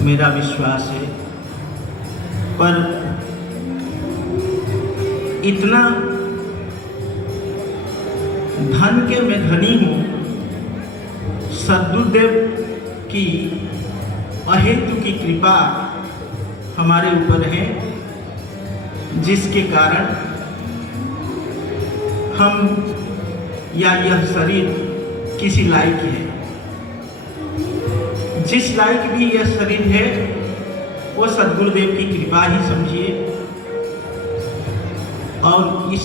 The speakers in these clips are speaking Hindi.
मेरा विश्वास है। पर इतना धन के मैं धनी हूँ, सद्गुरुदेव की अहेतु की कृपा हमारे ऊपर है, जिसके कारण हम या यह शरीर किसी लायक है। जिस लायक भी यह शरीर है वो सद्गुरुदेव की कृपा ही समझिए। और इस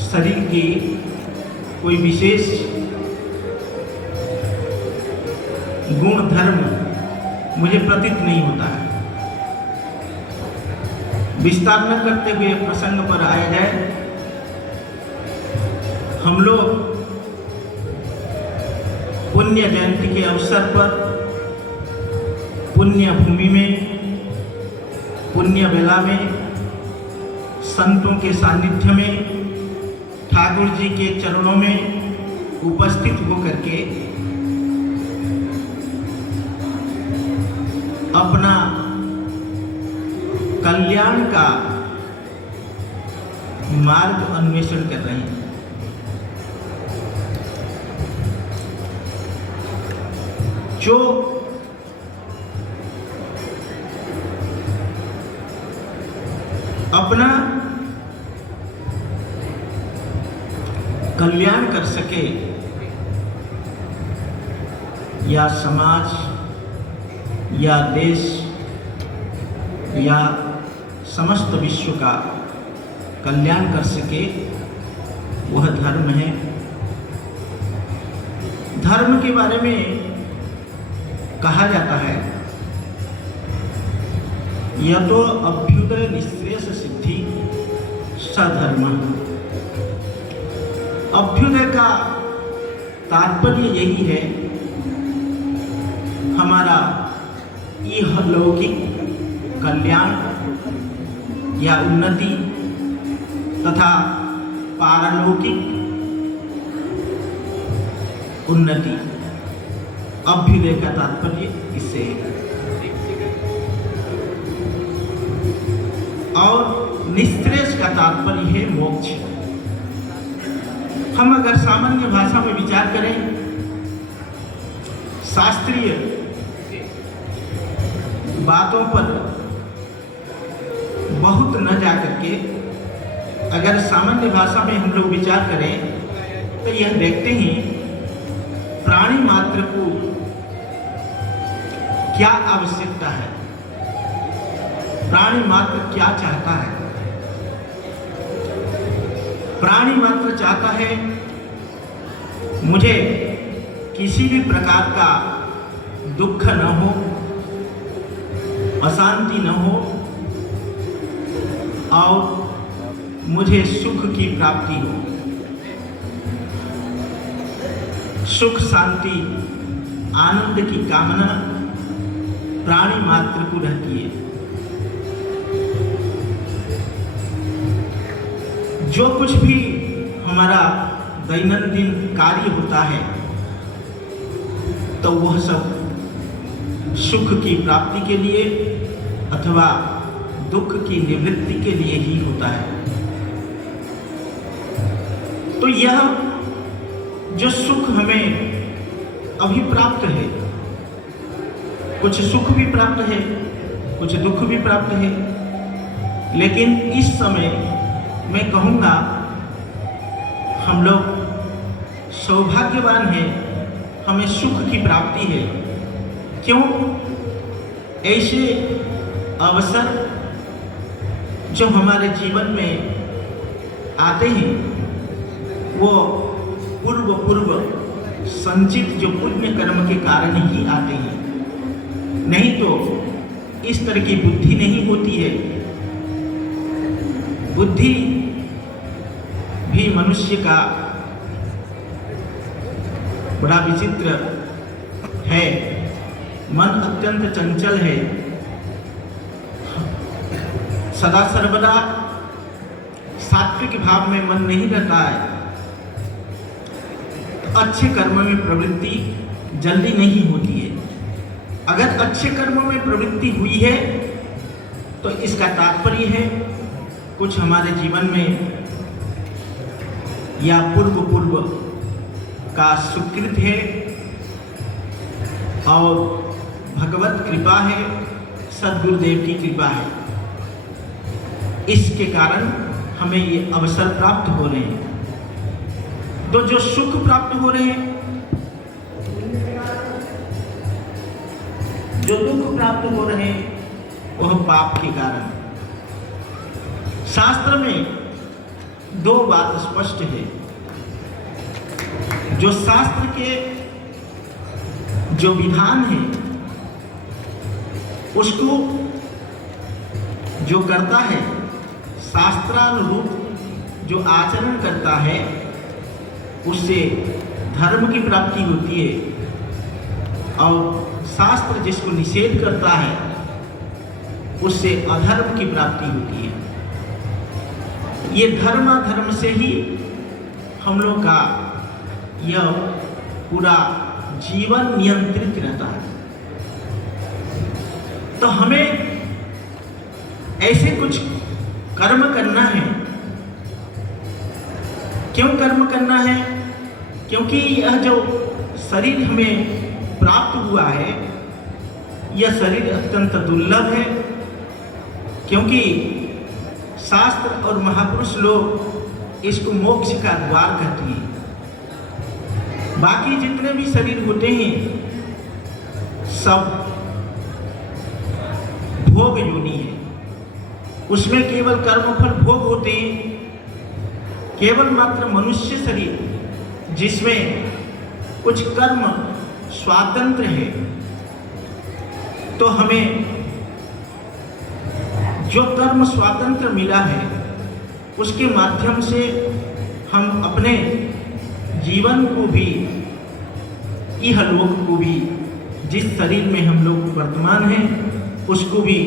शरीर की कोई विशेष गुण धर्म मुझे प्रतीत नहीं होता है। विस्तार न करते हुए प्रसंग पर आया जाए। हम लोग पुण्य जयंती के अवसर पर पुण्य भूमि में, पुण्य बेला में, संतों के सानिध्य में, ठाकुर जी के चरणों में उपस्थित होकर के अपना कल्याण का मार्ग अन्वेषण कर रहे हैं। जो अपना कल्याण कर सके या समाज या देश या समस्त विश्व का कल्याण कर सके, वह धर्म है। धर्म के बारे में कहा जाता है, यह तो अभ्युदय निःश्रेयस सिद्धि सधर्म। अभ्युदय का तात्पर्य यही है, हमारा इहलौकिक कल्याण या उन्नति तथा पारलौकिक उन्नति। अभ्युदय का तात्पर्य इससे है। और निःश्रेयस का तात्पर्य है मोक्ष। हम अगर सामान्य भाषा में विचार करें, शास्त्रीय बातों पर बहुत न जाकर के अगर सामान्य भाषा में हम लोग विचार करें तो यह देखते हैं प्राणी मात्र को क्या आवश्यकता है, प्राणी मात्र क्या चाहता है। प्राणी मात्र चाहता है मुझे किसी भी प्रकार का दुख न हो, अशांति न हो और मुझे सुख की प्राप्ति हो। सुख, शांति, आनंद की कामना प्राणी मात्र को रहती है। जो कुछ भी हमारा दैनंदिन कार्य होता है तो वह सब सुख की प्राप्ति के लिए अथवा दुख की निवृत्ति के लिए ही होता है। तो यह जो सुख हमें अभी प्राप्त है, कुछ सुख भी प्राप्त है, कुछ दुख भी प्राप्त है, लेकिन इस समय मैं कहूँगा हम लोग सौभाग्यवान हैं, हमें सुख की प्राप्ति है। क्यों? ऐसे अवसर जो हमारे जीवन में आते हैं वो पूर्व संचित जो पुण्य कर्म के कारण ही आते हैं, नहीं तो इस तरह की बुद्धि नहीं होती है। बुद्धि भी मनुष्य का बड़ा विचित्र है, मन अत्यंत चंचल है, सदा सर्वदा सात्विक भाव में मन नहीं रहता है, अच्छे कर्म में प्रवृत्ति जल्दी नहीं होती है। अगर अच्छे कर्मों में प्रवृत्ति हुई है तो इसका तात्पर्य है कुछ हमारे जीवन में या पूर्व का सुकृत है और भगवत कृपा है, सद्गुरुदेव की कृपा है। इसके कारण हमें ये अवसर प्राप्त हो रहे हैं। तो जो सुख प्राप्त हो रहे हैं, जो दुख प्राप्त हो रहे हैं, वह पाप के कारण। शास्त्र में दो बात स्पष्ट है। जो शास्त्र के जो विधान है उसको जो करता है, शास्त्रानुरूप जो आचरण करता है, उससे धर्म की प्राप्ति होती है। और शास्त्र जिसको निषेध करता है उससे अधर्म की प्राप्ति होती है। ये धर्म से ही हम लोग का यह पूरा जीवन नियंत्रित रहता है। तो हमें ऐसे कुछ कर्म करना है। क्यों कर्म करना है? क्योंकि यह जो शरीर हमें प्राप्त हुआ है, यह शरीर अत्यंत दुर्लभ है। क्योंकि शास्त्र और महापुरुष लोग इसको मोक्ष का द्वार कहते हैं। बाकी जितने भी शरीर होते हैं सब भोग योनि है। उसमें केवल कर्मफल भोग होते हैं। केवल मात्र मनुष्य शरीर जिसमें कुछ कर्म स्वातंत्र है, तो हमें जो कर्म स्वातंत्र मिला है उसके माध्यम से हम अपने जीवन को भी, इहलोक को भी, जिस शरीर में हम लोग वर्तमान हैं उसको भी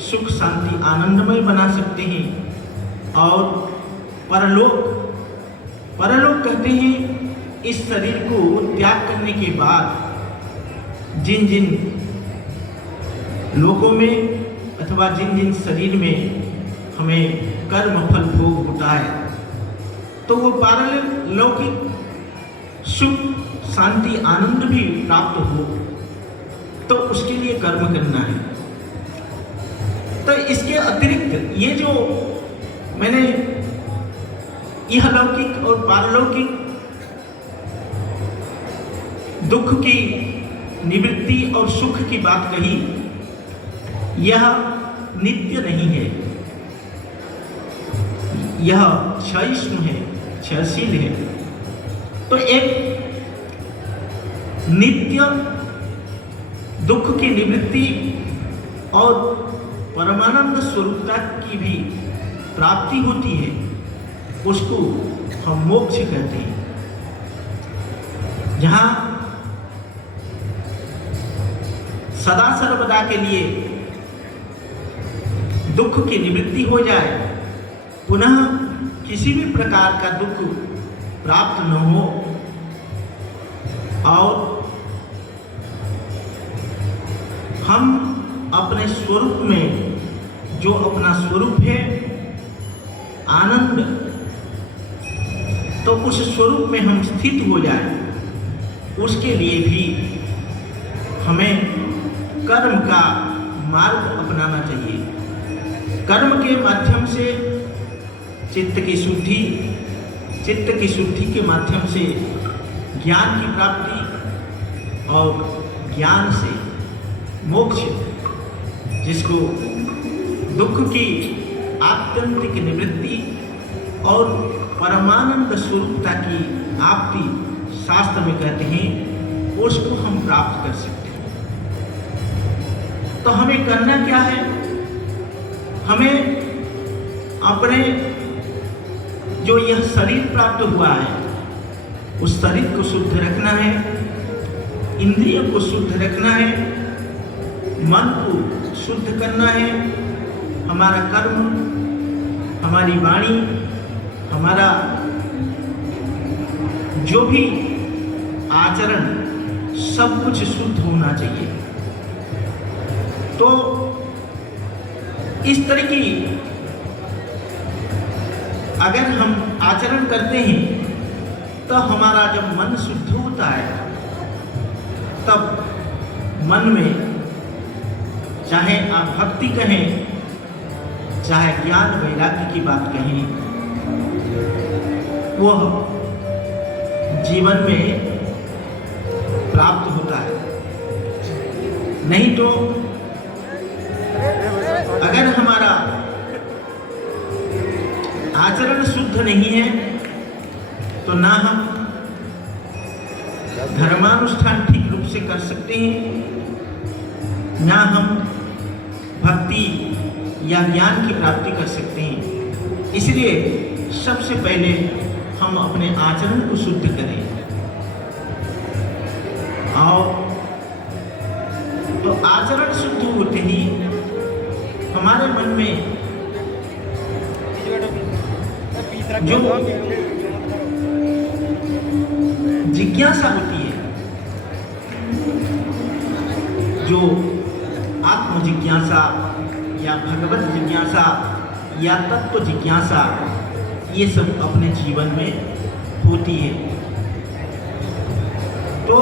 सुख शांति आनंदमय बना सकते हैं। और परलोक कहते हैं इस शरीर को त्याग करने के बाद जिन जिन लोकों में अथवा जिन जिन शरीर में हमें कर्म फल भोग होता है, तो वो पारलौकिक सुख शांति आनंद भी प्राप्त हो, तो उसके लिए कर्म करना है। तो इसके अतिरिक्त ये जो मैंने यह लौकिक और पारलौकिक दुख की निवृत्ति और सुख की बात कही, यह नित्य नहीं है, यह क्षयिष्णु है, क्षयशील है। तो एक नित्य दुख की निवृत्ति और परमानंद स्वरूपता की भी प्राप्ति होती है, उसको हम मोक्ष कहते हैं। जहां सदा सर्वदा के लिए दुख की निवृत्ति हो जाए, पुनः किसी भी प्रकार का दुख प्राप्त न हो, और हम अपने स्वरूप में, जो अपना स्वरूप है आनंद, तो उस स्वरूप में हम स्थित हो जाए, उसके लिए भी हमें कर्म का मार्ग अपनाना चाहिए। कर्म के माध्यम से चित्त की शुद्धि, चित्त की शुद्धि के माध्यम से ज्ञान की प्राप्ति, और ज्ञान से मोक्ष, जिसको दुख की आत्यंतिक निवृत्ति और परमानंद स्वरूपता की प्राप्ति शास्त्र में कहते हैं, उसको हम प्राप्त कर सकते हैं। तो हमें करना क्या है? हमें अपने जो यह शरीर प्राप्त हुआ है उस शरीर को शुद्ध रखना है, इंद्रियों को शुद्ध रखना है, मन को शुद्ध करना है। हमारा कर्म, हमारी वाणी, हमारा जो भी आचरण, सब कुछ शुद्ध होना चाहिए। तो इस तरह की अगर हम आचरण करते हैं तो हमारा जब मन शुद्ध होता है तब मन में चाहे आप भक्ति कहें चाहे ज्ञान वैराग्य की बात कहें वह जीवन में प्राप्त होता है। नहीं तो अगर हमारा आचरण शुद्ध नहीं है तो ना हम धर्मानुष्ठान ठीक रूप से कर सकते हैं, ना हम भक्ति या ज्ञान की प्राप्ति कर सकते हैं। इसलिए सबसे पहले हम अपने आचरण को शुद्ध करें। और तो आचरण शुद्ध होते ही हमारे मन में जो जिज्ञासा होती है, जो आत्म जिज्ञासा या भगवत जिज्ञासा या तत्व जिज्ञासा, ये सब अपने जीवन में होती है। तो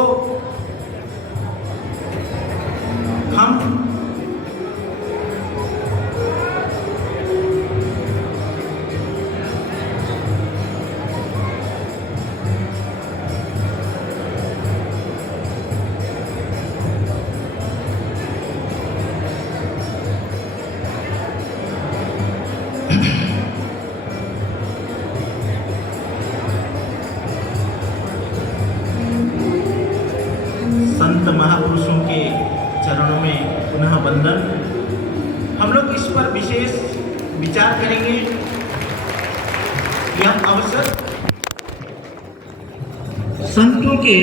हम संत महापुरुषों के चरणों में पुनः वंदन। हम लोग इस पर विशेष विचार करेंगे। यह अवसर संतों के